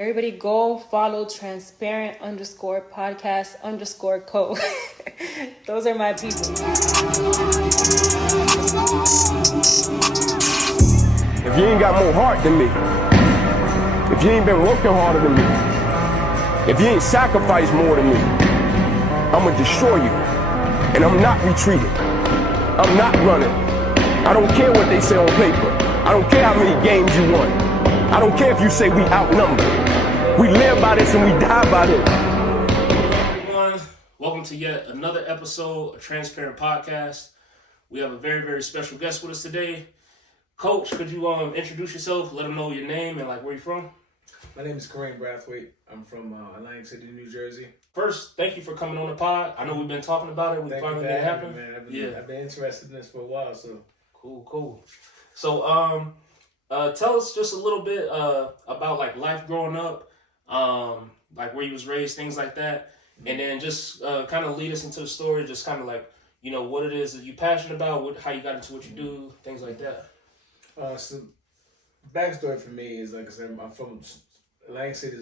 Everybody go follow transparent_podcast_co. Those are my people. If you ain't got more heart than me, if you ain't been working harder than me, if you ain't sacrificed more than me, I'ma destroy you. And I'm not retreating. I'm not running. I don't care what they say on paper. I don't care how many games you won. I don't care if you say we outnumbered. We live by this and we die by this. Hello everyone, welcome to yet another episode of Transparent Podcast. We have a very, very special guest with us today. Coach, could you introduce yourself, let them know your name and like where you're from? My name is Kareem. I'm from Atlantic City, New Jersey. First, thank you for coming on the pod. I know we've been talking about it. We finally made it happen. Man. I've been interested in this for a while. So cool. So tell us just a little bit about like life growing up, like where you was raised, things like that, and then just kind of lead us into the story, just kind of like what it is that you passionate about, how you got into what you do, things like that. So backstory for me is, like I said, I'm from Atlantic City.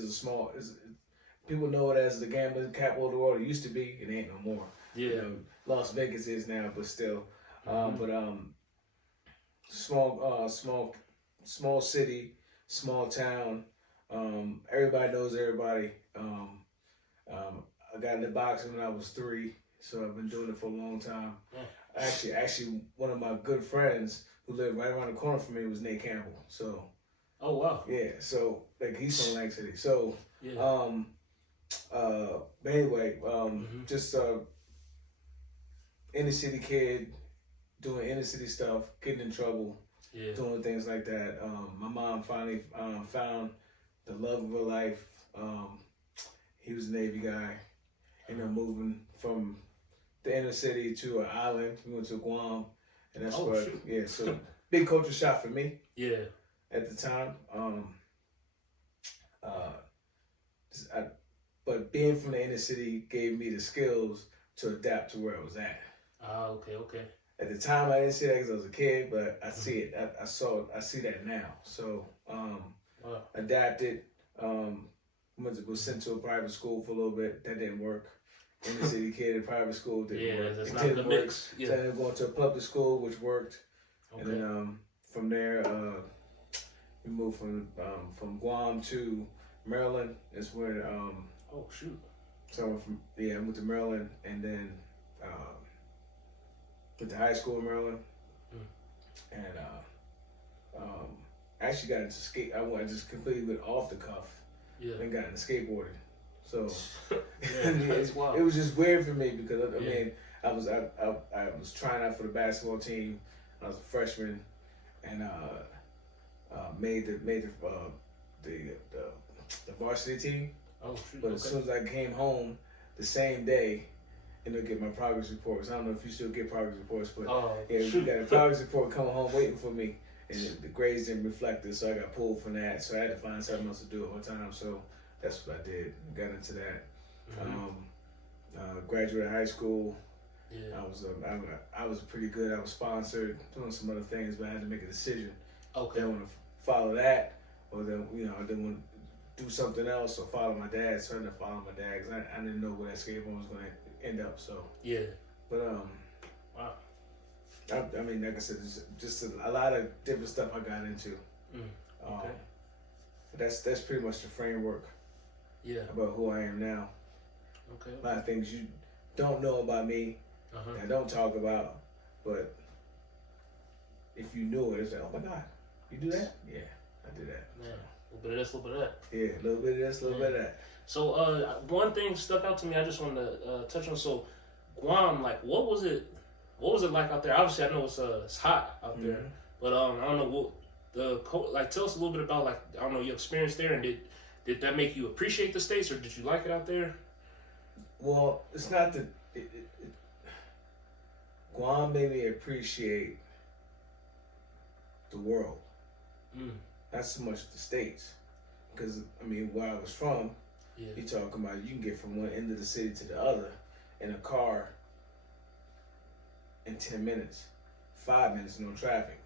People know it as the gambling capital of the world. It used to be. It ain't no more. Yeah. Las Vegas is now, but still. Small city, small town. Everybody knows everybody. I got into boxing when I was 3, so I've been doing it for a long time. Yeah. Actually, one of my good friends who lived right around the corner from me was Nate Campbell. So. Oh wow. Yeah. So like he's from Atlantic City. So. Yeah. But anyway, just inner city kid, doing inner city stuff, getting in trouble, doing things like that. My mom finally found the love of her life. He was a Navy guy, ended up moving from the inner city to an island. We went to Guam, and that's so big culture shock for me. Yeah. At the time. But being from the inner city gave me the skills to adapt to where I was at. Okay. At the time, I didn't see that because I was a kid, but I see it. I see that now. So, adapted. Was sent to a private school for a little bit. That didn't work. Inner city kid in private school didn't work. That's not the mix. So I ended up going to a public school, which worked. Okay. And then from there, we moved from Guam to Maryland. Is where So I went to Maryland and then went to high school in Maryland, and actually got into skate. I just completely went off the cuff, and got into skateboarding. So it was just weird for me because I mean I was trying out for the basketball team. I was a freshman, and made the varsity team. But as soon as I came home the same day, get my progress reports. I don't know if you still get progress reports, but we got a progress report coming home waiting for me, and the grades didn't reflect it, so I got pulled from that. So I had to find something else to do at one time. So that's what I did. Got into that. Graduated high school. Yeah. I was pretty good. I was sponsored, doing some other things, but I had to make a decision. Okay. I want to follow that, or then I didn't want to do something else or follow my dad. So I had to follow my dad because I didn't know where that skateboard was going to end up. So but wow. I mean, like I said, just a lot of different stuff I got into. Okay. But that's pretty much the framework. Yeah. About who I am now. Okay. A lot of things you don't know about me, that I don't talk about, but if you knew it, it's like, oh my God, you do that? Yeah, I do that. Yeah. A little bit of this, a little bit of that. Yeah, a little bit of this, a little bit of that. So, one thing stuck out to me. I just wanted to touch on. So, Guam, like, what was it like out there? Obviously, I know it's hot out there, but I don't know tell us a little bit about, like, I don't know, your experience there, and did that make you appreciate the States, or did you like it out there? Well, it's not that Guam made me appreciate the world. Not so much the States, because I mean, where I was from, you talking about you can get from one end of the city to the other in a car in 10 minutes, 5 minutes, no traffic.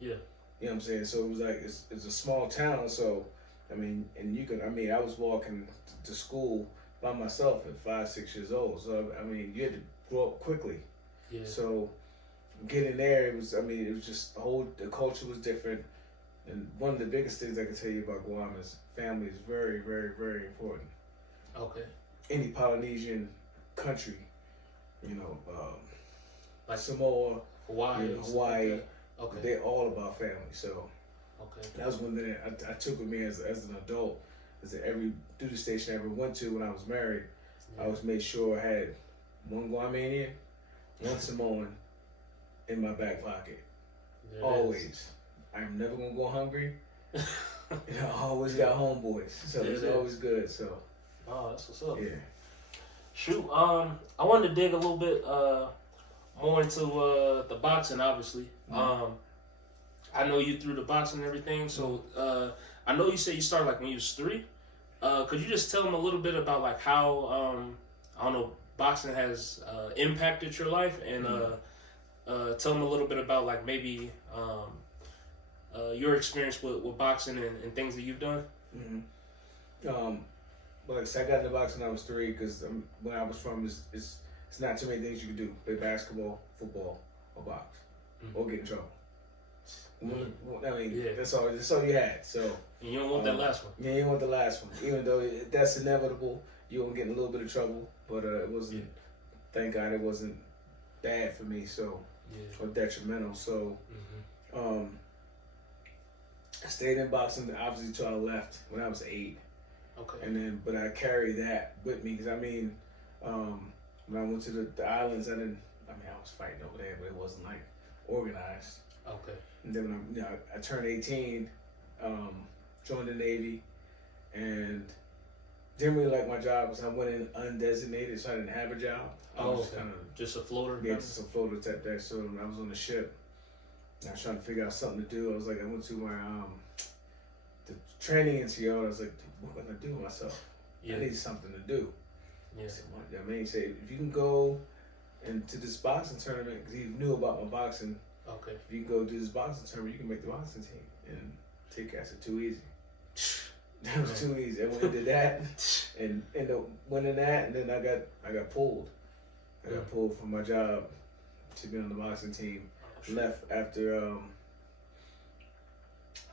Yeah. You know what I'm saying? So it was like it's a small town, so I mean, and you could. I mean, I was walking to school by myself at 5, 6 years old. So I mean, you had to grow up quickly. Yeah. So getting there, it was. I mean, it was just the culture was different. And one of the biggest things I can tell you about Guam is family is very, very, very important. Okay. Any Polynesian country, you know, like Samoa, Hawaii, Hawaii, like okay, they're all about family. So okay, that was one thing that I took with me as an adult. Is that every duty station I ever went to when I was married, I was made sure I had one Guamanian, one Samoan in my back pocket. There it Always. is. I'm never gonna go hungry. You know, I always got homeboys, so There it's it is. always good. So Oh, that's what's up. yeah. Shoot, I wanted to dig a little bit more into the boxing, obviously. I know you through the boxing and everything, so I know you said you started like when you was 3. Could you just tell them a little bit about like how I don't know, boxing has impacted your life, and tell them a little bit about like maybe your experience with boxing and things that you've done? Like, so I got into boxing when I was 3 because where I was from, it's not too many things you can do: play basketball, football, or box, or get in trouble. I mean, that's all you had. So and you don't want that last one. Yeah, you don't want the last one, even though that's inevitable. You won't get in a little bit of trouble, but it wasn't. Thank God, it wasn't bad for me. So or detrimental. So I stayed in boxing obviously till I left when I was 8. Okay. And then, but I carried that with me because I mean, when I went to the islands, I was fighting over there, but it wasn't like organized. Okay. And then when I turned 18, joined the Navy, and didn't really like my job because I went in undesignated, so I didn't have a job. I was just kind of just a floater. Yeah, just a floater type there. So when I was on the ship, I was trying to figure out something to do. I went to my the training NCO. I was like, what can I do with myself? I need something to do. Yeah. So, I mean, he said, if you can go into this boxing tournament, because he knew about my boxing. Okay. If you can go do this boxing tournament, you can make the boxing team. And TK said, too easy. That was too easy. I went and did that, and ended up winning that, and then I got pulled. I got pulled from my job to be on the boxing team. Left after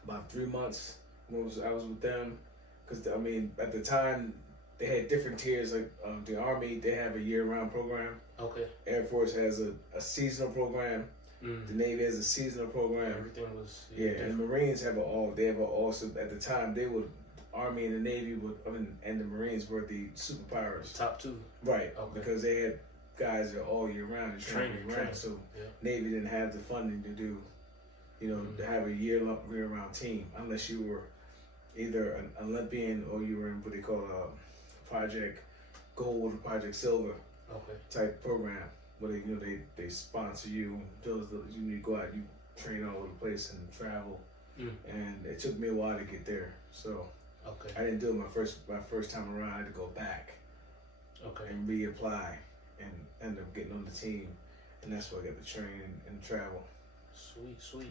about 3 months. I was with them, because I mean at the time they had different tiers. Like the Army, they have a year-round program. Okay. Air Force has a seasonal program. The Navy has a seasonal program. Everything was and the Marines have also at the time they would. Army and the Navy and the Marines were the superpowers. Top 2. Right. Okay. Because they had guys that all year round and training year round. So Navy didn't have the funding to do, to have a year-round team unless you were either an Olympian or you were in what they call a Project Gold or Project Silver type program where they sponsor you and you go out, you train all over the place and travel. And it took me a while to get there. So I didn't do it my first time around. I had to go back and reapply and end up getting on the team, and that's where I got the training and travel. Sweet.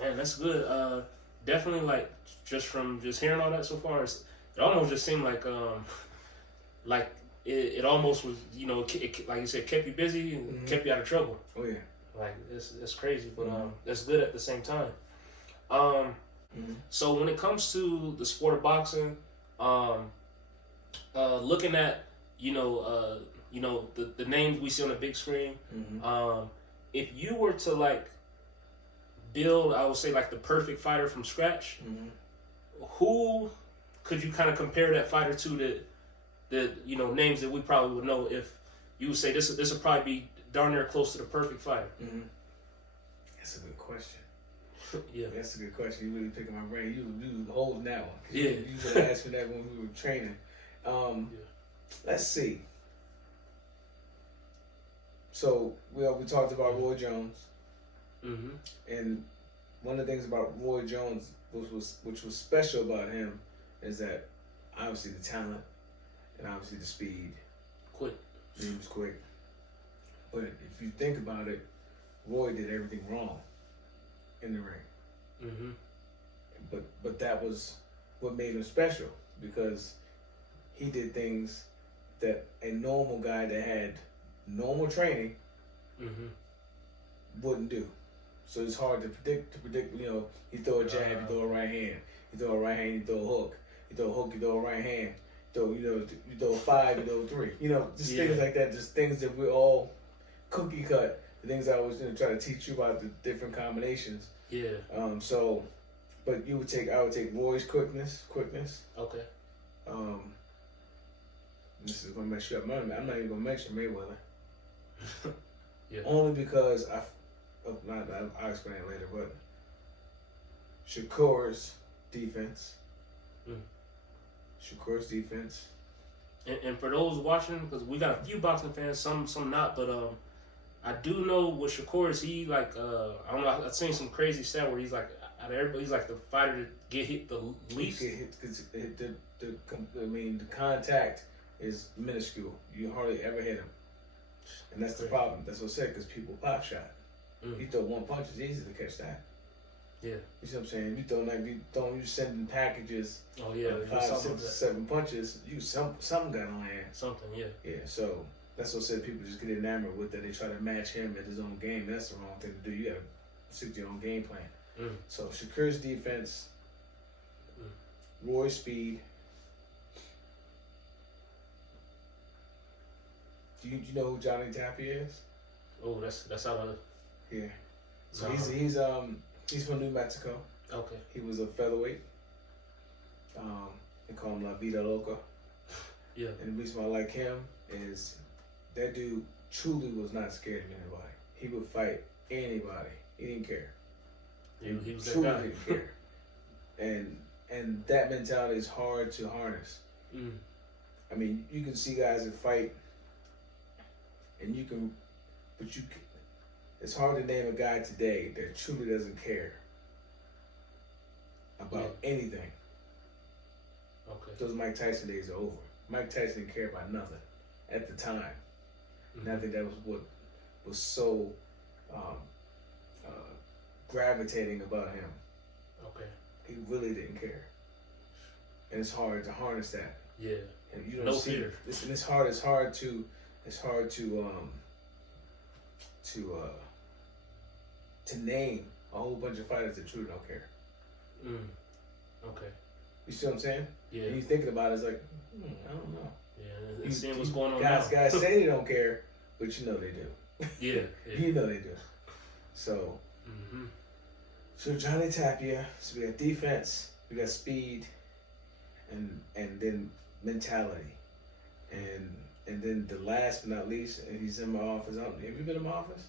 Man, that's good. Definitely, like just from hearing all that so far, it almost just seemed like it almost was, like you said, kept you busy and kept you out of trouble. Oh yeah. Like it's crazy, but that's good at the same time. So when it comes to the sport of boxing, looking at the names we see on the big screen, if you were to like build, I would say like the perfect fighter from scratch, who could you kind of compare that fighter to that names that we probably would know? If you would say this would probably be darn near close to the perfect fighter. That's a good question. Yeah, that's a good question. You really picking my brain. You holding that one. Yeah, you could have asked me that when we were training. Let's see. So we talked about Roy Jones, and one of the things about Roy Jones which was special about him is that obviously the talent and obviously the speed. Quick. He was quick. But if you think about it, Roy did everything wrong in the ring. But that was what made him special, because he did things that a normal guy that had normal training wouldn't do. So it's hard to predict. You know, you throw a jab, you throw a right hand. You throw a right hand, you throw a hook. You throw a hook, you throw a right hand. You throw a 5, you throw a 3. You know, just things like that. Just things that we all cookie cut. The things I was try to teach you about the different combinations. Yeah. But I would take Roy's quickness. Okay. This is gonna mess you up. I'm not even gonna mention Mayweather. Yeah. Only because I'll explain it later. But Shakur's defense. Shakur's defense. And for those watching, because we got a few boxing fans, some not, but I do know with Shakur is he like I don't know, I've seen some crazy stat where he's like out of everybody, he's like the fighter to get hit the least. The contact is minuscule. You hardly ever hit him, and that's the problem. That's what I said, because people pop shot. You throw one punch, it's easy to catch that. Yeah. You see what I'm saying? You sending packages. Oh yeah. 5, 6, 7 punches. Something gonna land. Something, yeah. Yeah. So that's what I said. People just get enamored with that. They try to match him at his own game. That's the wrong thing to do. You gotta stick to your own game plan. So Shakur's defense, Roy's speed. Do you know who Johnny Tapia is? Oh, that's out of. Yeah. So he's from New Mexico. Okay. He was a featherweight. They call him La Vida Loca. Yeah. And the reason why I like him is that dude truly was not scared of anybody. He would fight anybody. He didn't care. He was truly that guy. didn't care. And that mentality is hard to harness. I mean, you can see guys that fight, and it's hard to name a guy today that truly doesn't care about anything. Okay. Those Mike Tyson days are over. Mike Tyson didn't care about nothing at the time. And I think that was what was so gravitating about him. Okay. He really didn't care. And it's hard to harness that. Yeah. And you don't no see fear. It's hard to name a whole bunch of fighters that truly don't care. Okay. You see what I'm saying? Yeah. And you thinking about it, it's like, I don't know. Yeah, and seeing what's going on guys, now. Guys say they don't care, but you know they do. Yeah. You know they do. So, so Johnny Tapia. So we got defense, we got speed, and then mentality, and then the last but not least, and he's in my office. Have you been in my office?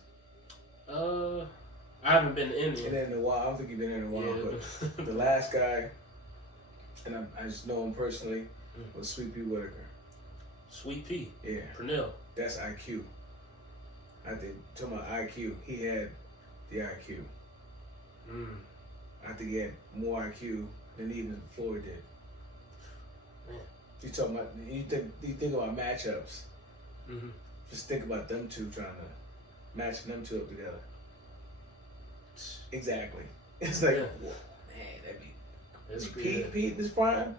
I haven't been in there. In a while. I don't think you've been in a while. Yeah. But the last guy, and I just know him personally, was Sweet Pea Whitaker. Sweet Pea. Yeah. Pernell. That's IQ. I think, talking about IQ, he had the IQ. I think he had more IQ than even Floyd did. Man. You talking about, you think about matchups. Just think about them two trying to match them two up together. Exactly. It's like, whoa, man, that'd be Pete in his prime.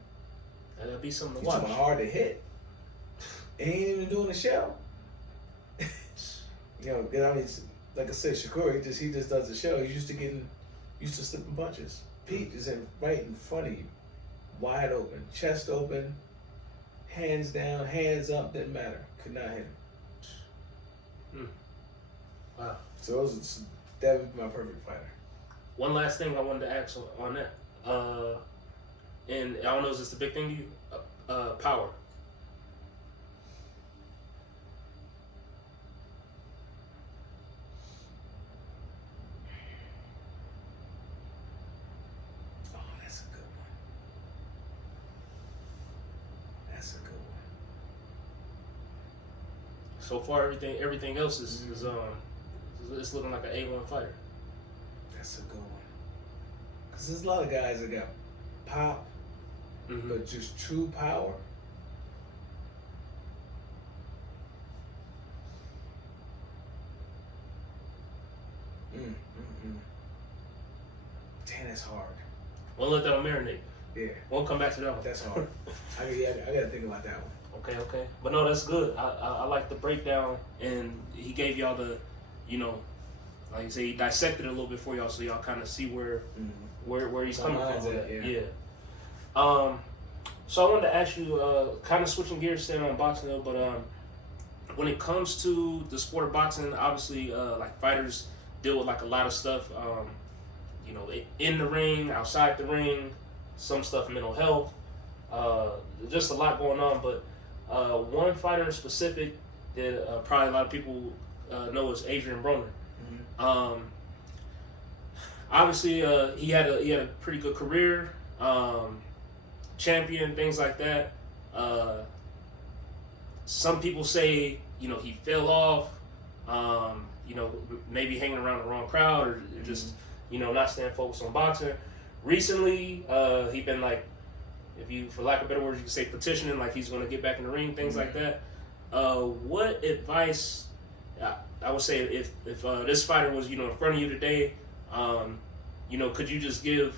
That'd be something to He's watch. talking hard to hit. And he ain't even doing a show. You know, I mean, like I said, Shakur, he just does the show. He's used to slipping punches. Pete is right in front of you, wide open, chest open, hands down, hands up, didn't matter. Could not hit him. Wow. So that would be my perfect fighter. One last thing I wanted to ask on that. And I don't know, is this the big thing to you? Power. Oh, that's a good one. That's a good one. So far, everything else is it's looking like an A1 fighter. That's a good one. Because there's a lot of guys that got pop, but just true power. Damn, that's hard. Well, let that marinate. Yeah. We'll come back to that one. That's hard. I gotta think about that one. Okay. But no, that's good. I like the breakdown, and he gave y'all the, you know, like you say, he dissected it a little bit for y'all, so y'all kind of see where he's coming from. Yeah. So I wanted to ask you, kind of switching gears, staying on boxing though, but when it comes to the sport of boxing, obviously, like fighters deal with like a lot of stuff, you know, in the ring, outside the ring, some stuff mental health, just a lot going on. But one fighter in specific that probably a lot of people know is Adrian Broner. Obviously, he had a pretty good career, champion, things like that. Some people say, you know, he fell off, you know, maybe hanging around the wrong crowd or just, you know, not staying focused on boxing. Recently, he been like, if you, for lack of better words, you could say petitioning, like he's going to get back in the ring, things like that. What advice, I would say, if this fighter was, you know, in front of you today, you know, could you just give,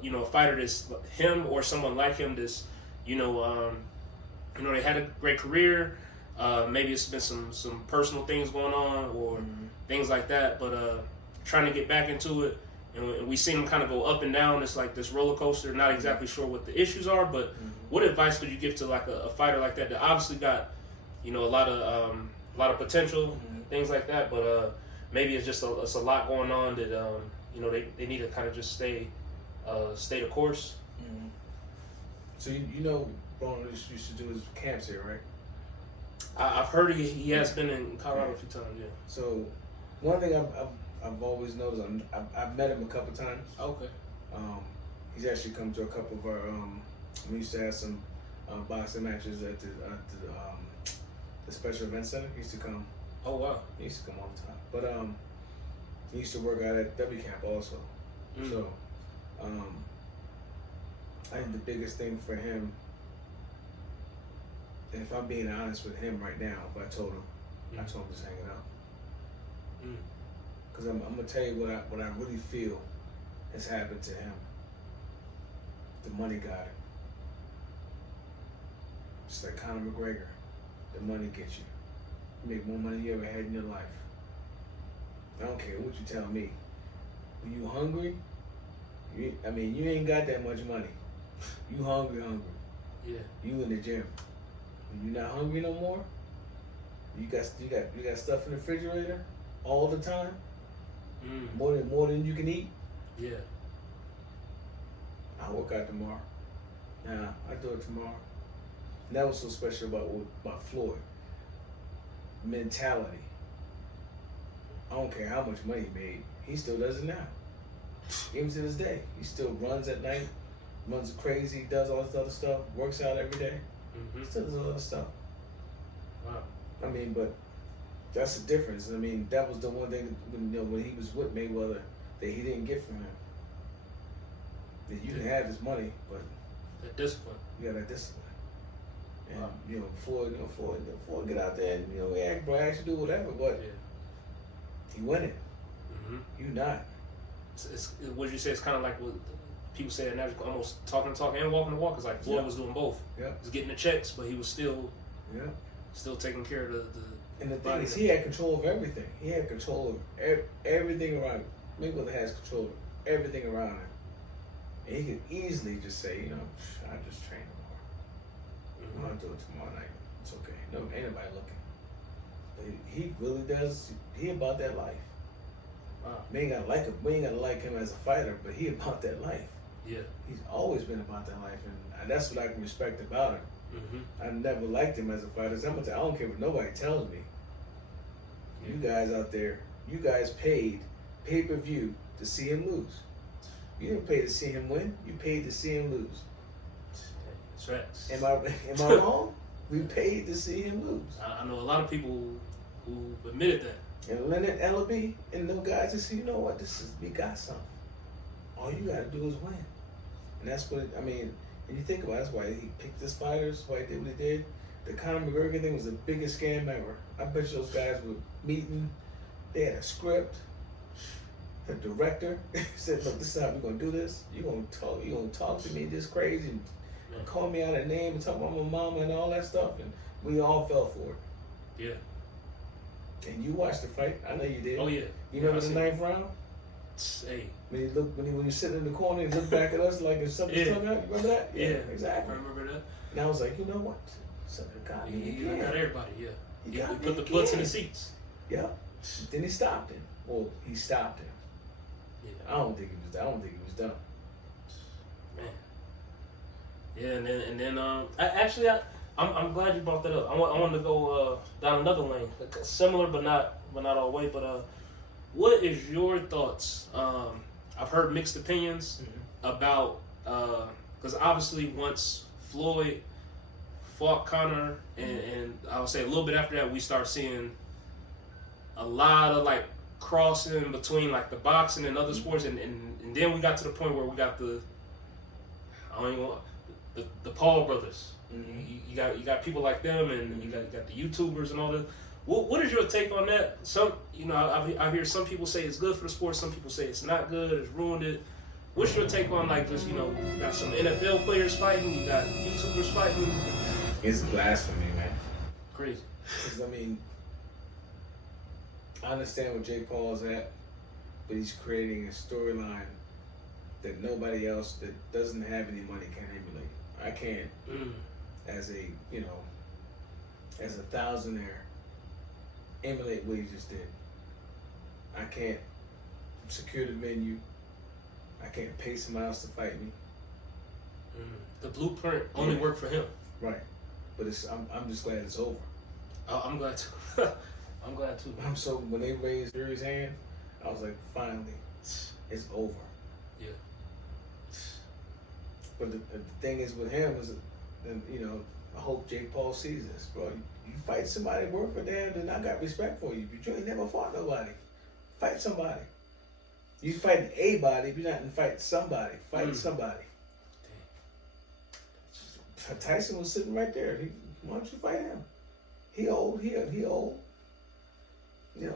you know, a fighter that's him or someone like him that's, you know, they had a great career, maybe it's been some personal things going on or things like that, but trying to get back into it, and we seen him kind of go up and down. It's like this roller coaster. Not exactly sure what the issues are, but what advice could you give to like a fighter like that obviously got, you know, a lot of potential, things like that, but maybe it's just it's a lot going on that you know, they need to kind of just stay the course. So you know, Broner used to do his camps here, right? I've heard he has been in Colorado a few times. Yeah. So one thing I've always noticed, I've met him a couple times. Okay. He's actually come to a couple of our. We used to have some boxing matches at the special event center. He used to come. Oh wow. He used to come all the time, but he used to work out at W Camp also. So I think the biggest thing for him, and if I'm being honest with him right now, if I told him just hang it out. Because I'm gonna tell you what I really feel has happened to him. The money got him. Just like Conor McGregor, the money gets you. You make more money than you ever had in your life. I don't care what you tell me. When you hungry, you ain't got that much money. You hungry. Yeah. You in the gym. When you're not hungry no more, you got stuff in the refrigerator all the time. More than you can eat. Yeah. I'll work out tomorrow. Nah, I do it tomorrow. And that was so special about Floyd. Mentality. I don't care how much money he made. He still does it now. Even to this day. He still runs at night, runs crazy, does all this other stuff, works out every day. Still does all that stuff. Wow. I mean, but that's the difference. I mean, that was the one thing when he was with Mayweather that he didn't get from him. That you can have his money, but that discipline. You got that discipline. And you know, Floyd get out there and act brash, do whatever, but he winning. You not. Would you say it's kind of like what people say that now, almost talking the talk and walking the walk? It's like Floyd was doing both. Yeah. He was getting the checks, but he was still taking care of the and the thing is, he had control of everything. He had control of everything around him. Mayweather has control of everything around him. And he could easily just say, I just train tomorrow. I'll do it tomorrow night. It's okay. No, ain't nobody looking. But he really does. He about that life. Wow. We ain't gotta like him. We ain't gotta like him as a fighter, but he about that life. Yeah. He's always been about that life, and that's what I can respect about him. I never liked him as a fighter. So I don't care what nobody tells me. You guys out there, you guys paid pay-per-view to see him lose. You didn't pay to see him win. You paid to see him lose. That's right. Am I wrong? We paid to see him lose. I know a lot of people who admitted that. And Leonard Ellaby and those guys just say, you know what, we got something. All you gotta do is win. And that's what and you think about it, that's why he picked his fighters, why he did what he did. The Conor McGregor thing was the biggest scam ever. I bet you those guys were meeting, they had a script. the director said, "Look, this is how we're gonna do this. You gonna talk to me this crazy and call me out a name and talk about my mama and all that stuff." And we all fell for it. Yeah. And you watched the fight. I know you did. Oh yeah. You remember the 9th round? Hey. When he was sitting in the corner and looked back at us like if something stuck out. You remember that? Yeah. Exactly. I remember that. And I was like, you know what? Something got me again. Got everybody. Yeah. He Yeah. got We me put the again. butts in the seats. Yep. Then he stopped him. Well, he stopped him. Yeah. I don't think he was done. Man. Yeah, and then I'm glad you brought that up. I wanted to go down another lane, similar but not all the way. But what is your thoughts? I've heard mixed opinions about because obviously once Floyd fought Conor, and I would say a little bit after that, we start seeing a lot of like crossing between like the boxing and other sports, and then we got to the point where we got the Paul brothers. You got people like them, and you got the YouTubers and all that. What is your take on that? Some I hear some people say it's good for the sport, some people say it's not good, it's ruined it. What's your take on like just you got some NFL players fighting, you got YouTubers fighting? It's blasphemy, man. Crazy. Because I mean, I understand where Jake Paul's at, but he's creating a storyline that nobody else that doesn't have any money can emulate. I can't, as a thousandaire, emulate what he just did. I can't secure the venue. I can't pay somebody else to fight me. The blueprint only worked for him. Right, but I'm just glad it's over. I'm glad too. I'm glad too. I'm so when they raised Fury's hand, I was like, finally, it's over. Yeah. But the thing is with him is, and I hope Jake Paul sees this, bro. You fight somebody worth a damn, then I got respect for you. But you ain't never fought nobody. Fight somebody. You fighting a body, but you're not in fight somebody. Fight somebody. Tyson was sitting right there. Why don't you fight him? He old. He old.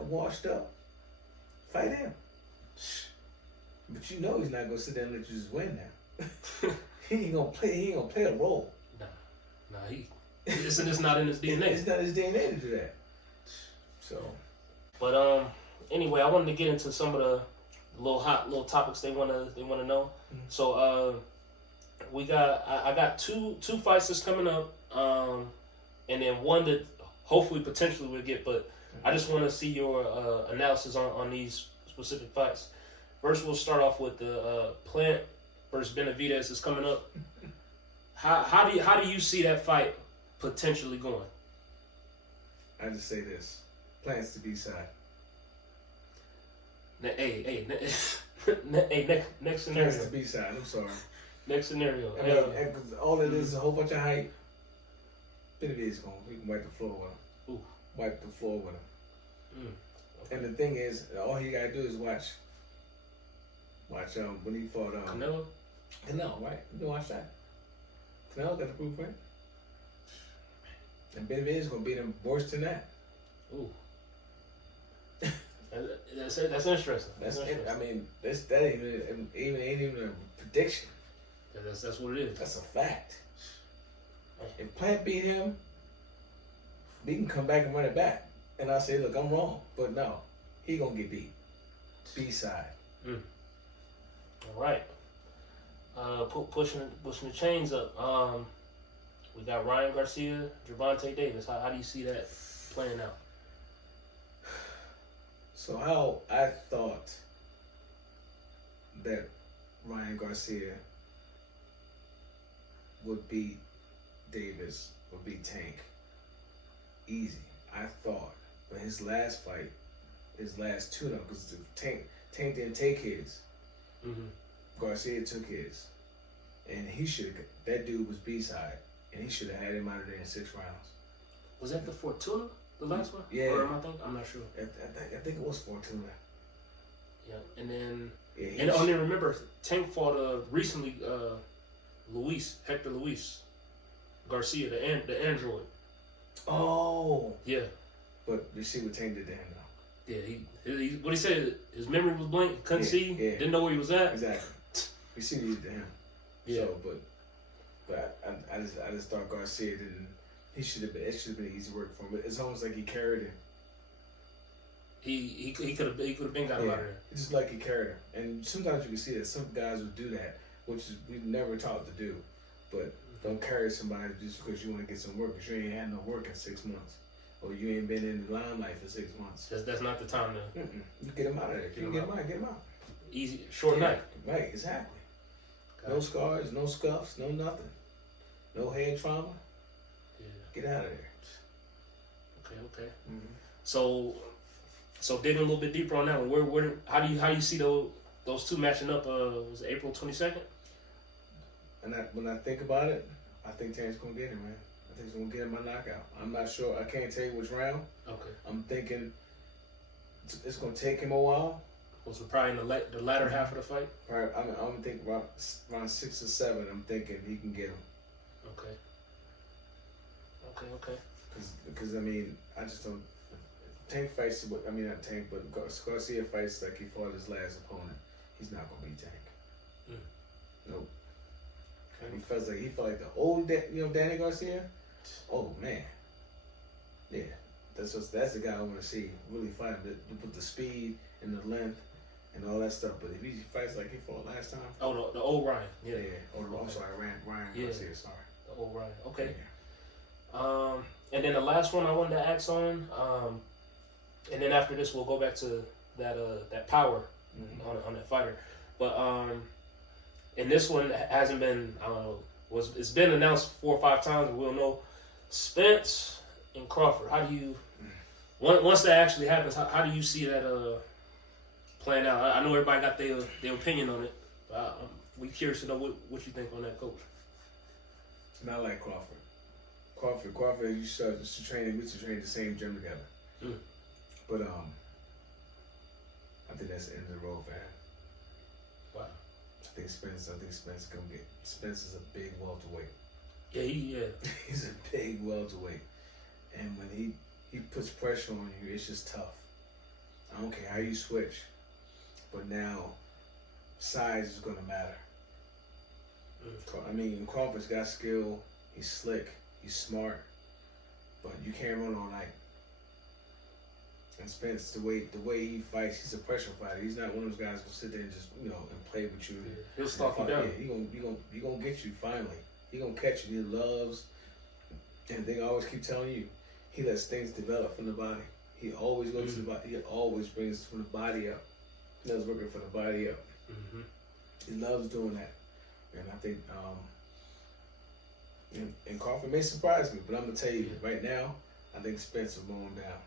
Washed up. Fight him. But he's not gonna sit there and let you just win now. He ain't gonna play a role. Nah, it's not in his DNA. It's not his DNA to do that. So. But anyway, I wanted to get into some of the little topics they wanna know. So we got I got two fights that's coming up, and then one that hopefully potentially we'll get, but I just want to see your analysis on these specific fights. First, we'll start off with the Plant versus Benavidez that's coming up. How do you see that fight potentially going? I just say this: Plant's the B-side. Hey, next scenario. Plant's the B-side. I'm sorry. Next scenario. I mean, all it is a whole bunch of hype. Benavidez we can wipe the floor with him. Ooh. Wipe the floor with him. Okay. And the thing is, all he gotta do is watch when he fought Canelo, right? You watch that. Canelo got the blueprint. And Benavidez gonna beat him worse than that. Ooh. That's interesting. I mean, that ain't even a prediction. That's what it is. That's a fact. If Plant beat him, we can come back and run it back. And I'll say, look, I'm wrong. But no, he gonna get beat. B-side. All right. Pushing the chains up. We got Ryan Garcia, Gervonta Davis. How do you see that playing out? So how I thought that Ryan Garcia would beat Davis, would beat Tank. Easy. I thought. But his last fight, his last two, because Tank didn't take his. Garcia took his. And that dude was B-side. And he should have had him out of there in 6 rounds. Was that the Fortuna, the last one? Yeah. Or I'm not sure. I think it was Fortuna. Yeah, and then... Yeah, and then remember, Tank fought recently Hector Luis Garcia, the android. Oh. Yeah. But you see what Tank did to him now. Yeah, what he said, his memory was blank, couldn't see, didn't know where he was at. Exactly. We see these to him. Yeah. So, but I just thought Garcia didn't. It should have been easy work for him. But it's almost like he carried him. He could have been got him out of there. It's just like he carried him. And sometimes you can see that some guys would do that, which is we never taught to do. But don't carry somebody just because you want to get some work, because you ain't had no work in 6 months. Or you ain't been in the limelight for 6 months. That's not the time to. You get him out of there. Get him out. Easy, short night. Right, exactly. No scars, no scuffs, no nothing. No head trauma. Yeah. Get out of there. Okay. Mm-hmm. So digging a little bit deeper on that one, how do you see those two matching up? Was it April 22nd? And when I think about it, I think Terrence gonna get him, man. I think he's gonna get him a knockout. I'm not sure. I can't tell you which round. Okay. I'm thinking it's gonna take him a while. So probably in the latter half of the fight. Probably, I'm thinking around 6 or 7. I'm thinking he can get him. Okay. Because I mean, I just don't. Tank fights. I mean, not Tank, but Garcia fights like he fought his last opponent. He's not gonna beat Tank. Nope. And he felt like the old, Danny Garcia. Oh man. Yeah, that's the guy I want to see really fight him. To put the speed and the length and all that stuff. But if he fights like he fought last time. Oh, the old Ryan. Yeah. I'm sorry, Ryan Garcia. Sorry. The old Ryan. Okay. Yeah. And then the last one I wanted to ask on, and then after this we'll go back to that power on that fighter. But and this one hasn't been, I don't know, it's been announced 4 or 5 times. We'll know Spence and Crawford. How do you once that actually happens? How do you see that playing out? I know everybody got their opinion on it. We curious to know what you think on that, Coach. Not like Crawford. Crawford, we used to train the same gym together. But I think that's the end of the road for him. Wow. I think Spence gonna get. Spence is a big welterweight. Yeah. He's a big welterweight, and when he puts pressure on you, it's just tough. I don't care how you switch, but now size is gonna matter. I mean, Crawford's got skill. He's slick. He's smart, but you can't run all night. And Spence, the way he fights, he's a pressure fighter. He's not one of those guys who sit there and just and play with you. Yeah. He'll stalk you down. Yeah, he gonna get you finally. He gonna catch you. He loves, and they always keep telling you, he lets things develop from the body. He always goes to the body. He always brings from the body up. He loves working from the body up. He loves doing that, and I think and Crawford may surprise me, but I'm gonna tell you right now, I think Spence will mow him down.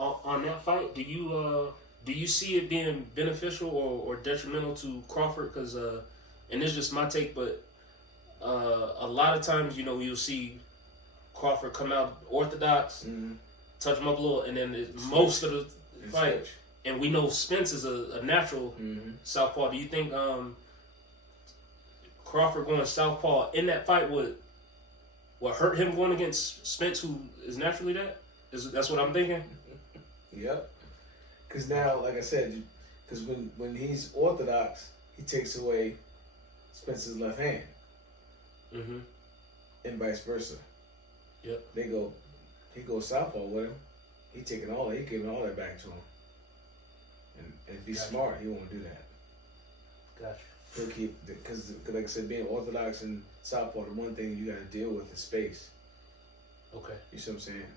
On that fight, do you see it being beneficial or detrimental to Crawford? Because and it's just my take, but a lot of times you'll see Crawford come out orthodox, touch him up a little, and then most of the fight, and we know Spence is a natural southpaw. Do you think Crawford going southpaw in that fight would hurt him going against Spence, who is naturally that? That's what I'm thinking. Yep. Because now, like I said, because when he's orthodox, he takes away Spence's left hand, and vice versa. Yep. He goes southpaw with him. He giving all that back to him. And if he's smart, he won't do that. Gotcha. He'll keep, because like I said, being orthodox and southpaw, the one thing you got to deal with is space. Okay. You see what I'm saying?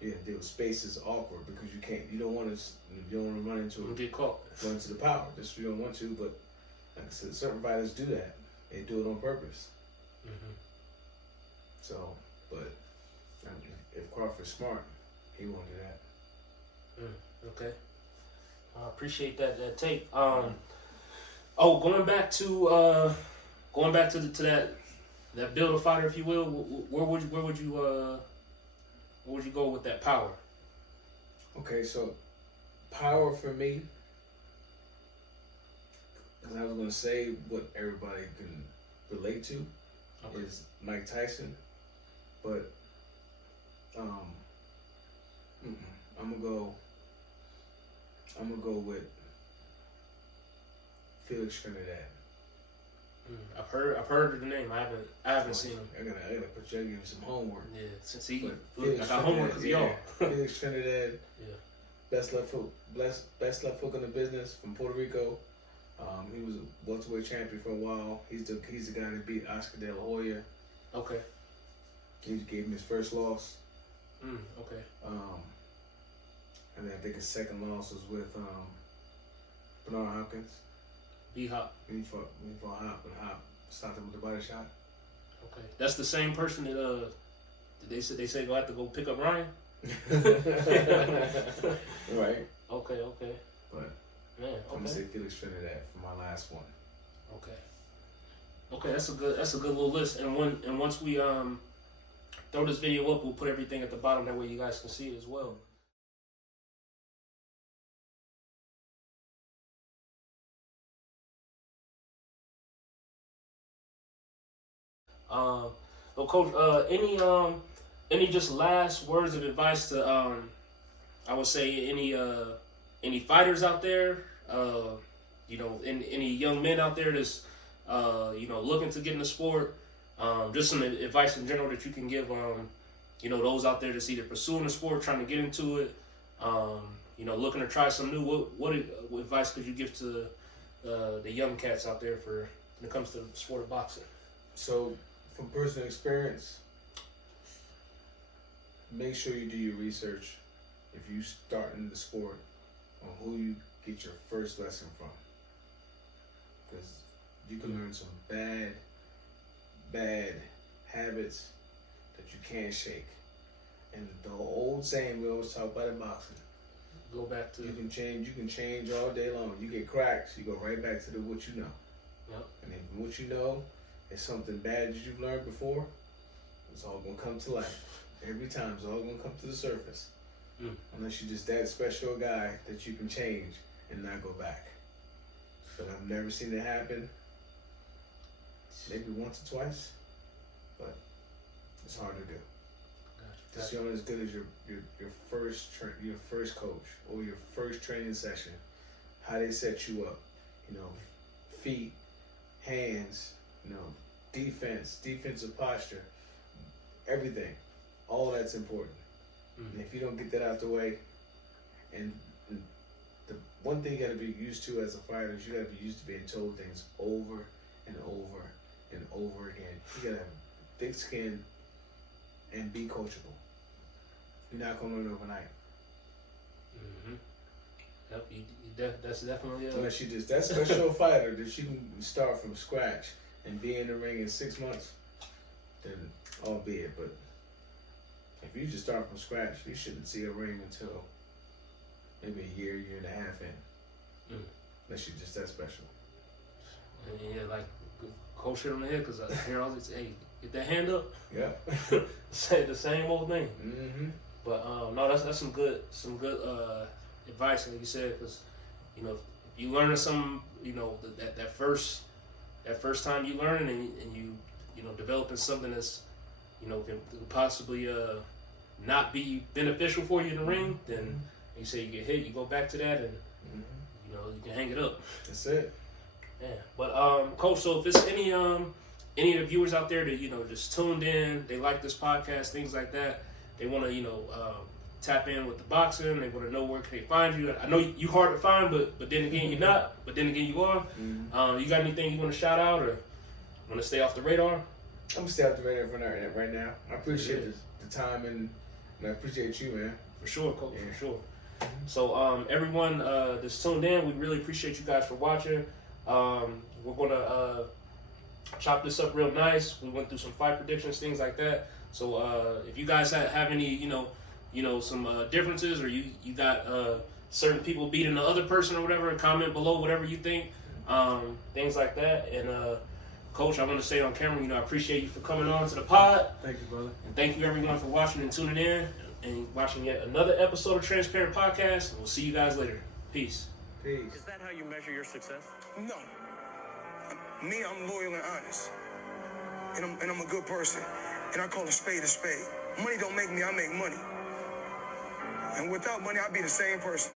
Yeah, deal with space is awkward because you don't want to run into it. Get caught. Run into the power. Just you don't want to, but like I said, certain fighters do that. They do it on purpose. So, but if Crawford's smart, he won't do that. Okay. I appreciate that take. Going back to that build a fighter, if you will. Where would you go with that power? Okay, so power for me, because I was going to say what everybody can relate to is Mike Tyson, but I'm gonna go I'm gonna go with Felix Trinidad. I've heard of the name. I haven't seen him. I gotta put you, give him some homework. Yeah, since he Felix I got homework because y'all. Felix Trinidad. Yeah. Best left hook in the business from Puerto Rico. He was a welterweight champion for a while. He's the guy that beat Oscar De La Hoya. Okay. He gave him his first loss. Okay. And then I think his second loss was with Bernard Hopkins. B-Hop. He fought Hop, and Hop stopped him with the body shot. Okay. That's the same person that they say go have to go pick up Ryan. Right. Okay. But man, I'm gonna say Felix Trinidad for my last one. Okay, that's a good little list. And once we throw this video up, we'll put everything at the bottom. That way you guys can see it as well. Well, Coach, any just last words of advice to I would say any fighters out there, any young men out there that's looking to get in the sport, just some advice in general that you can give those out there that's either pursuing the sport, trying to get into it, looking to try some new. What advice could you give to the young cats out there when it comes to the sport of boxing? So, from personal experience, make sure you do your research if you start in the sport on who you get your first lesson from, because you can learn some bad habits that you can't shake. And the old saying we always talk about in boxing, go back to you can change all day long. You get cracks, you go right back to what you know. Yep. And if what you know is something bad that you've learned before, it's all gonna come to light. Every time it's all gonna come to the surface. Unless you're just that special guy that you can change and not go back. But I've never seen it happen. Maybe once or twice, but it's hard to do. It's only as good as your first coach or your first training session. How they set you up, feet, hands, defensive posture, everything. All that's important. And if you don't get that out the way, and the one thing you got to be used to as a fighter is you got to be used to being told things over and over and over again. You got to have thick skin and be coachable. You're not going to learn overnight. Yep, that's definitely unless you're just that special fighter that you can start from scratch and be in the ring in 6 months, then albeit, but if you just start from scratch, you shouldn't see a ring until maybe a year and a half in. Unless you're just that special. Yeah, like coach hit on the head, because I hear all this, hey, get that hand up. Yeah. Say the same old thing. But no, that's some good advice, like you said, because if you learning something, that first time you learn and you developing something that's can possibly not be beneficial for you in the ring, then you say you get hit, you go back to that, and you can hang it up. That's it. Yeah, but Coach, so if it's any of the viewers out there that just tuned in, they like this podcast, things like that, they want to tap in with the boxing, they want to know where can they find you. I know you hard to find, but then again you're not, but then again you are. You got anything you want to shout out or want to stay off the radar? I'm gonna stay off the radar for right now. I appreciate the time and I appreciate you, man. For sure, Coach. Yeah. For sure. So everyone that's tuned in, we really appreciate you guys for watching. We're gonna chop this up real nice. We went through some fight predictions, things like that. So if you guys have any, some differences, or you got certain people beating the other person or whatever, comment below whatever you think, things like that. And Coach, I want to say on camera, I appreciate you for coming on to the pod. Thank you, brother. And thank you everyone for watching and tuning in and watching yet another episode of Transparent Podcast. And we'll see you guys later. Peace. Peace. Is that how you measure your success? No. Me, I'm loyal and honest. And I'm a good person. And I call a spade a spade. Money don't make me, I make money. And without money, I'd be the same person.